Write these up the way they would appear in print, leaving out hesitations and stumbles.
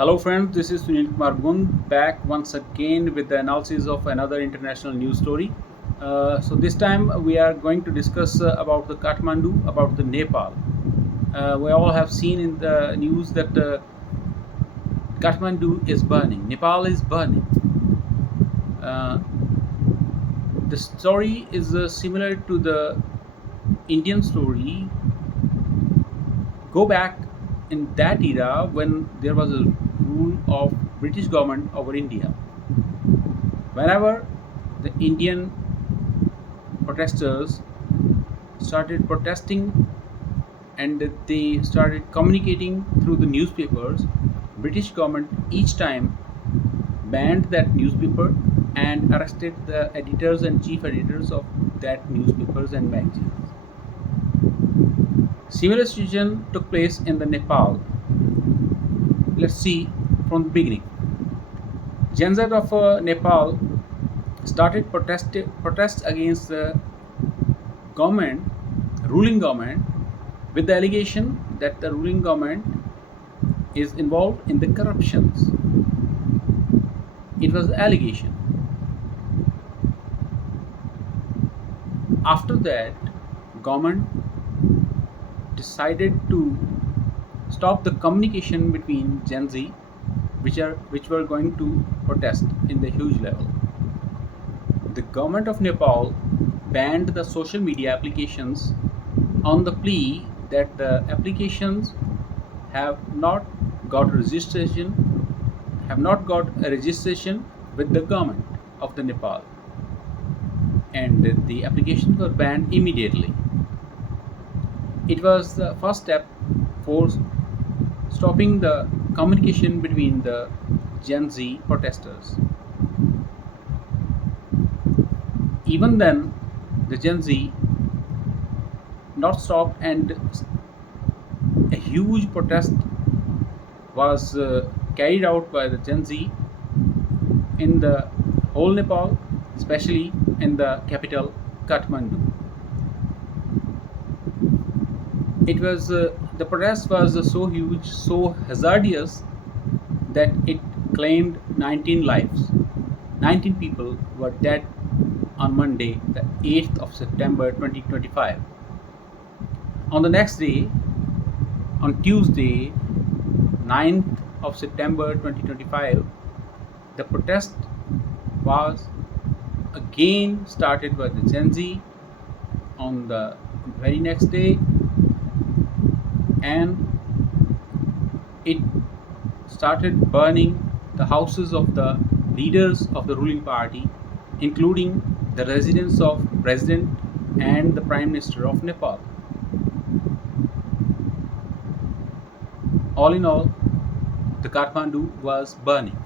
Hello, friends. This is Sunil Kumar Gund back once again with the analysis of another international news story. So this time we are going to discuss about the Kathmandu, about the Nepal. We all have seen in the news that Kathmandu is burning, Nepal is burning. Uh, the story is similar to the Indian story. Go back in that era when there was a rule of British government over India. Whenever the Indian protesters started protesting and they started communicating through the newspapers, British government each time banned that newspaper and arrested the editors and chief editors of that newspapers and magazines. Similar situation took place in the Nepal. Let's see from the beginning. Gens of Nepal started protests against the government, ruling government, with the allegation that the ruling government is involved in the corruptions. It was allegation. After that, government decided to stop the communication between Gen Z, which were going to protest in the huge level. The government of Nepal banned the social media applications on the plea that the applications have not got registration have not got a registration with the government of the Nepal, and the applications were banned immediately. It was the first step for stopping the communication between the Gen Z protesters. Even then, the Gen Z not stopped, and a huge protest was carried out by the Gen Z in the whole Nepal, especially in the capital Kathmandu. It was the protest was so huge, so hazardous that it claimed 19 lives. 19 people were dead on Monday, the 8th of September 2025. On the next day, on Tuesday, 9th of September 2025, the protest was again started by the Gen Z on the very next day, and it started burning the houses of the leaders of the ruling party, including the residence of President and the Prime Minister of Nepal. All in all, the Kathmandu was burning.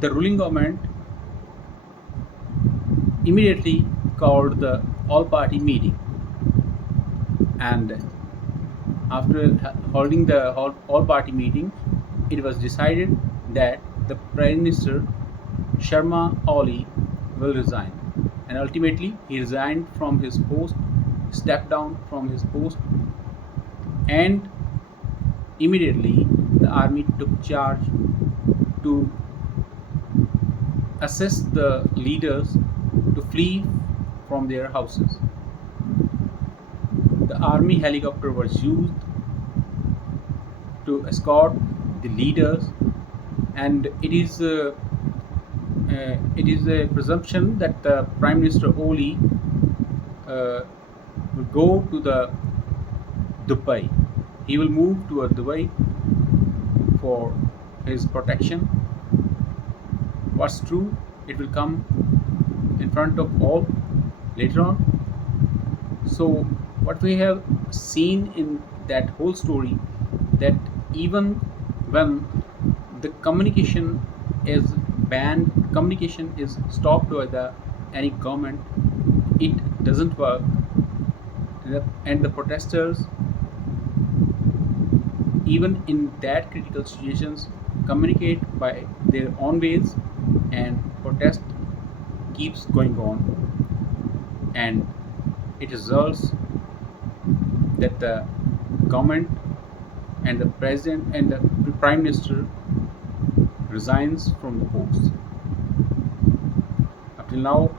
The ruling government immediately called the all-party meeting, and after holding the all-party meeting, it was decided that the Prime Minister Sharma Oli will resign, and ultimately he resigned from his post, stepped down from his post, and immediately the army took charge to assist the leaders to flee from their houses. The army helicopter was used to escort the leaders, and it is a presumption that the Prime Minister Oli will go to the Dubai. He will move to a Dubai for his protection. What's true, it will come in front of all later on. So what we have seen in that whole story, that even when the communication is banned, communication is stopped by the any government, it doesn't work, and the protesters, even in that critical situations, communicate by their own ways, and protest keeps going on, and it results that the government and the president and the prime minister resigns from the post. Up till now,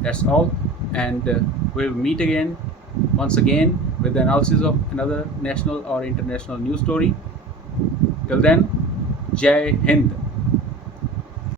that's all, and we'll meet again once again with the analysis of another national or international news story. Till then, Jai Hind.